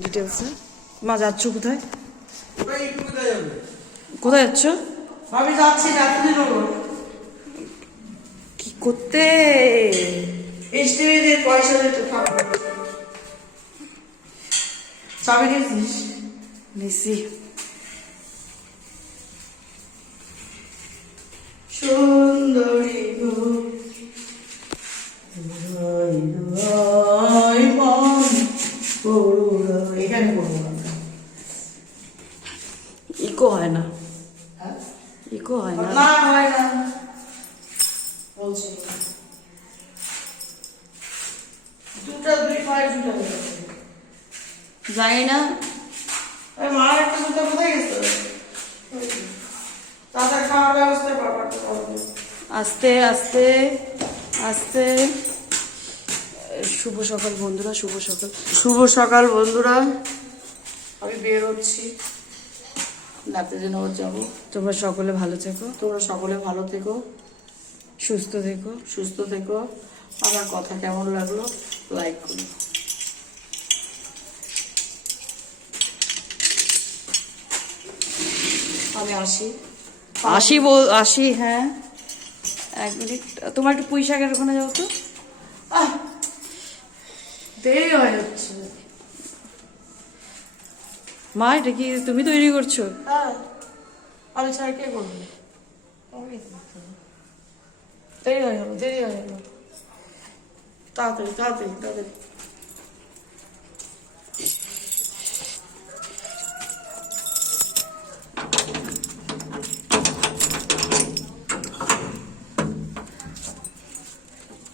ডিটেলসে মা যাচ্ছ কোথায়? কোথায় যাচ্ছ? আমি যাচ্ছি কি করতে? পয়সা দিতে চাবি নিয়েছিস? সুন্দরী ইকো হয় না। না হয় না বলছি। দুটা দুই পায়ে দুটা জানি না। মার একটা জুতো কোথায় গেছে। তাদের খাওয়ার ব্যবস্থা আস্তে আস্তে আস্তে। শুভ সকাল বন্ধুরা শুভ সকাল। শুভ সকাল বন্ধুরা। আমি বের হচ্ছি জন্য যাব। তোমরা সকলে ভালো থেকো। তোমরা সকলে ভালো থেকো। সুস্থ থেকো। সুস্থ থেকো। আমার কথা কেমন লাগল লাইক করো। আমি আসি। আসি বল আসি হ্যাঁ। এক মিনিট। তোমার একটু পুঁই শাকের ওখানে যাও তো। দেরি হয়ে যাচ্ছে মা এটা কি তুমি তৈরি করছ? হ্যাঁ। আমি ছাড়া কে করবে। দেরি হয়ে গেল দেরি হয়ে গেল। তাড়াতাড়ি তাড়াতাড়ি তাড়াতাড়ি।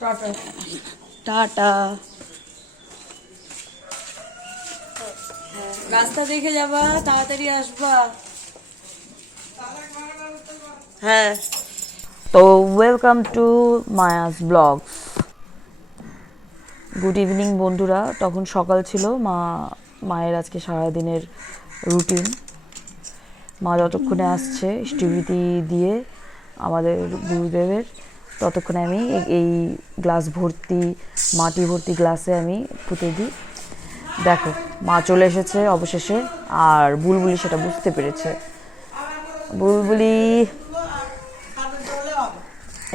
টাটা। টাটা। রাস্তা দেখে যাবা, তাড়াতাড়ি আসবা। হ্যাঁ। তো welcome to Maya's vlogs good evening বন্ধুরা। তখন সকাল ছিল, মা, মায়ের আজকে সারাদিনের রুটিন মা যতক্ষণে আসছে স্টিভিটি দিয়ে আমাদের গুরুদেবের, ততক্ষণে আমি এই গ্লাস ভর্তি, মাটি ভর্তি গ্লাসে আমি পুঁতে দিই। দেখো মা চলে এসেছে অবশেষে আর বুলবুলি সেটা বুঝতে পেরেছে। বুলবুলি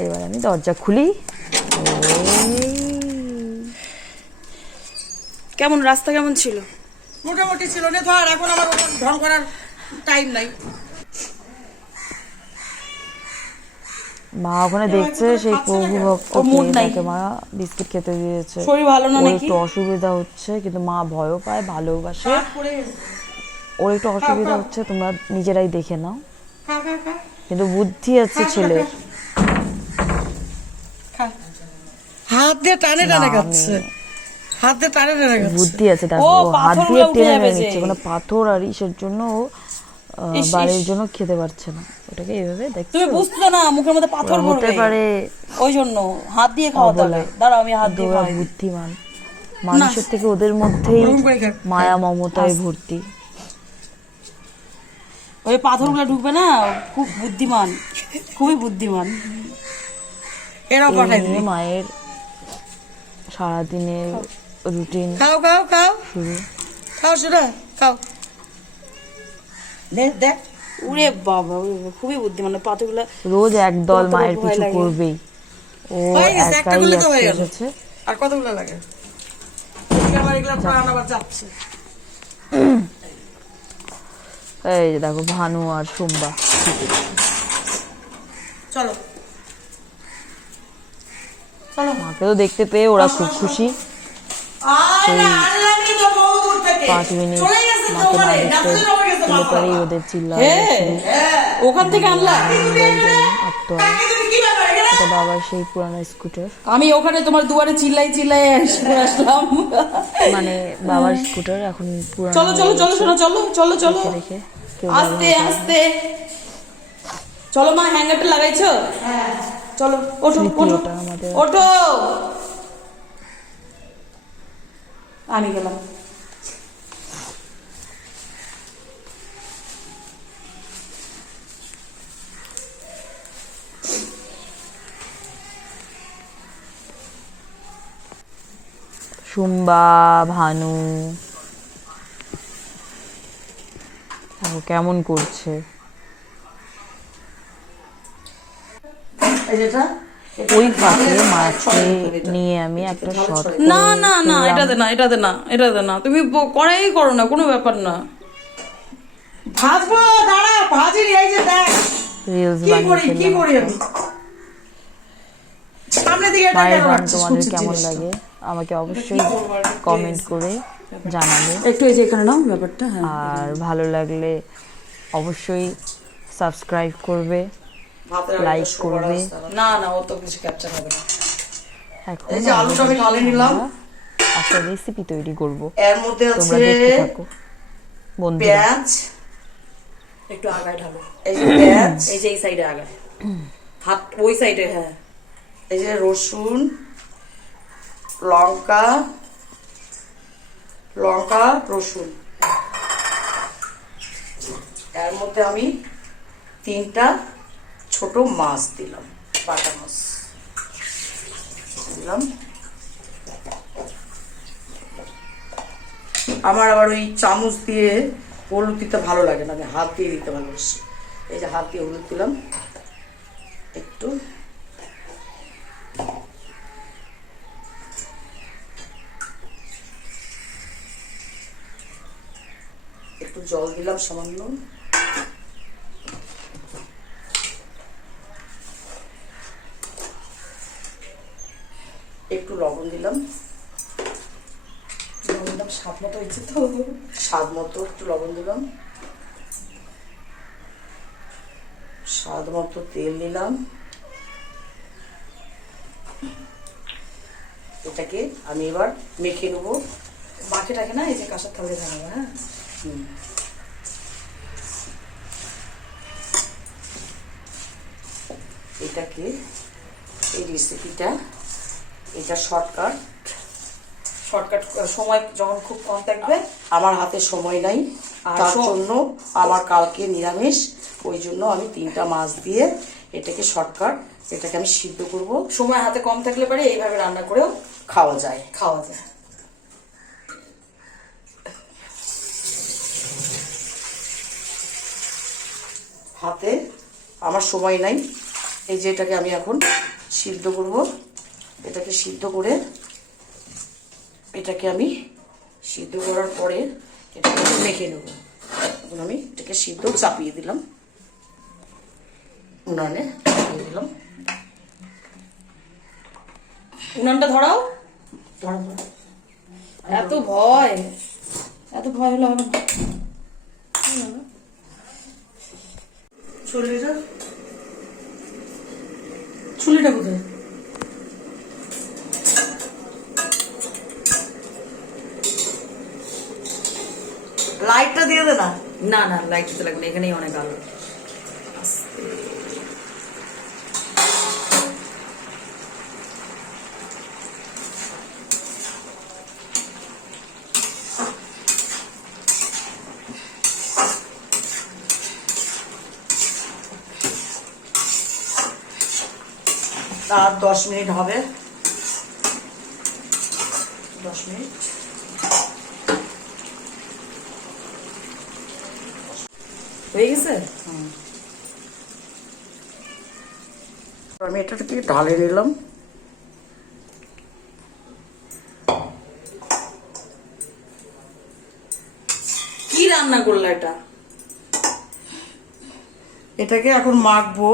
এবার আমি দরজা খুলি। কেমন রাস্তা কেমন ছিল? মোটামুটি ছিল না ধর এখন আমার ঢং করার টাইম নাই। মা ওখানে দেখছে সেই প্রভু মা বিস্কিট খেতে দিয়েছে। শরীর ভালো না নাকি? একটু অসুবিধা হচ্ছে কিন্তু মা ভয়ও পায় ভালোবাসে। ওর একটু অসুবিধা হচ্ছে তোমরা নিজেরাই দেখে নাও। কিন্তু বুদ্ধি আছে ছেলের। হাত দিয়ে টানে টানে খাচ্ছে। হাত দিয়ে টানে টানে খাচ্ছে। বুদ্ধি আছে দেখো হাত দিয়ে টেনে। নিচ্ছে। পাথর আর ইসের জন্য ও বাড়ির জন্য খেতে পারছে না। ওটাকে এইভাবে তুমি বুঝতে না মুখের মধ্যে পাথর পড়বে পারে ওই জন্য হাত দিয়ে হবে। অবলা। দাঁড়াও আমি হাত দিয়ে খাওয়াই বুদ্ধিমান। মানুষের থেকে ওদের মধ্যেই। মায়া মমতায় ভর্তি। ওই পাথরগুলো ঢুকবে না? খুব বুদ্ধিমান খুবই বুদ্ধিমান। এরাও পাঠাই দিবি। মায়ের সারাদিনের রুটিন খাও খাও খাও। শুরু। খাও শোনা খাও। দেখ দেখ উরে বাবা খুবই বুদ্ধিমান রোজ একদল মায়ের পিছু। করবেই। ও একাই হয়ে। এসেছে। আর কতগুলো লাগে? এই যে দেখো ভানু আর সোমবা চলো। মাকে তো দেখতে পেয়ে ওরা খুব খুশি। পাঁচ মিনিট চলে মাকে না দেখতে ওদের চিল্লা হ্যাঁ ওখান থেকে আনলা? এটা বাবার সেই পুরানো স্কুটার। আমি ওখানে তোমার দুয়ারে চিল্লাই চিল্লাই আসলাম। মানে বাবার স্কুটার এখন পুরানো চলো চলো চলো শোনো চলো চলো চলো। আস্তে আস্তে। চলো মা হ্যাঙ্গারটা লাগাইছো? চলো ওঠো ওঠো ওঠো। আমি গেলাম। সুম্বা ভানু। কেমন করছে। ওই ফাঁকে মাকে নিয়ে আমি একটা শর্ট না না না এটাতে না এটাতে না এটাতে না। তুমি করাই করো না কোনো ব্যাপার না। ভাজবো দাঁড়া ভাজিনি এই যে দেখ। রিলস কি করি কি করি আমি? মায়ের গান তোমাদের কেমন লাগে? আমাকে অবশ্যই কমেন্ট করে জানাবে। একটু এই যে এখানে নাও ব্যাপারটা হ্যাঁ। আর ভালো লাগলে অবশ্যই সাবস্ক্রাইব করবে লাইক করবে। না। না ও তো কিছু ক্যাপচার হবে না। এখন এই যে আলুটা আমি ঢালে নিলাম। একটা রেসিপি তৈরি করব। এর মধ্যে আছে দেখতে থাকো। পেঁয়াজ। একটু আগায় ঢালো। এই যে পেঁয়াজ। এই যে এই সাইডে আগায়। হাত ওই সাইডে হ্যাঁ। এই যে রসুন, লঙ্কা লঙ্কা, রসুন। এর মধ্যে আমি তিনটা ছোট মাছ দিলাম, বাটা মাছ। দিলাম। আমার আবার ওই চামচ দিয়ে হলুদ দিতে ভালো লাগে না, আমি হাত দিয়ে দিতে ভালোবাসি। এই যে হাত দিয়ে হলুদ দিলাম, একটু একটু জল দিলাম সামান্য। একটু লবণ দিলাম। লবণ দিলাম, স্বাদ মতো হয়েছে তো। স্বাদ মতো একটু লবণ দিলাম। স্বাদ মতো তেল দিলাম। এটাকে আমি এবার মেখে নেব। বাকিটাকে না, এই যে কাঁসার থালে জানাব হ্যাঁ? হুম। এটাকে এই রেসিপিটা এটা শর্টকাট শর্টকাট সময় যখন খুব কম থাকবে আমার হাতে সময় নাই আর তার জন্য আমার কালকে নিরামিষ ওই জন্য আমি তিনটা মাছ দিয়ে এটাকে শর্টকাট এটাকে আমি সিদ্ধ করব। সময় হাতে কম থাকলে পারে এইভাবে রান্না করেও খাওয়া যায়। খাওয়া যায়। হাতে। আমার সময় নাই। এই যে এটাকে আমি এখন সিদ্ধ করব। এটাকে সিদ্ধ করে এটাকে আমি সিদ্ধ করার পরে এটাকে মেখে নেব। এখন আমি এটাকে সিদ্ধ চাপিয়ে দিলাম। উনানে চাপিয়ে দিলাম। উনানটা ধরাও। এত ভয়। এত ভয় হলে না। ছুরিটা ছুরিটা কোথায়? লাইটটা দিয়ে দে না। না না লাইট দিতে লাগবে না এখানেই অনেক আলো। আর দশ মিনিট হবে। দশ মিনিট। হয়ে গেছে? আমি এটা থেকে ঢালে নিলাম কি রান্না করল এটা? এটাকে এখন মাখবো।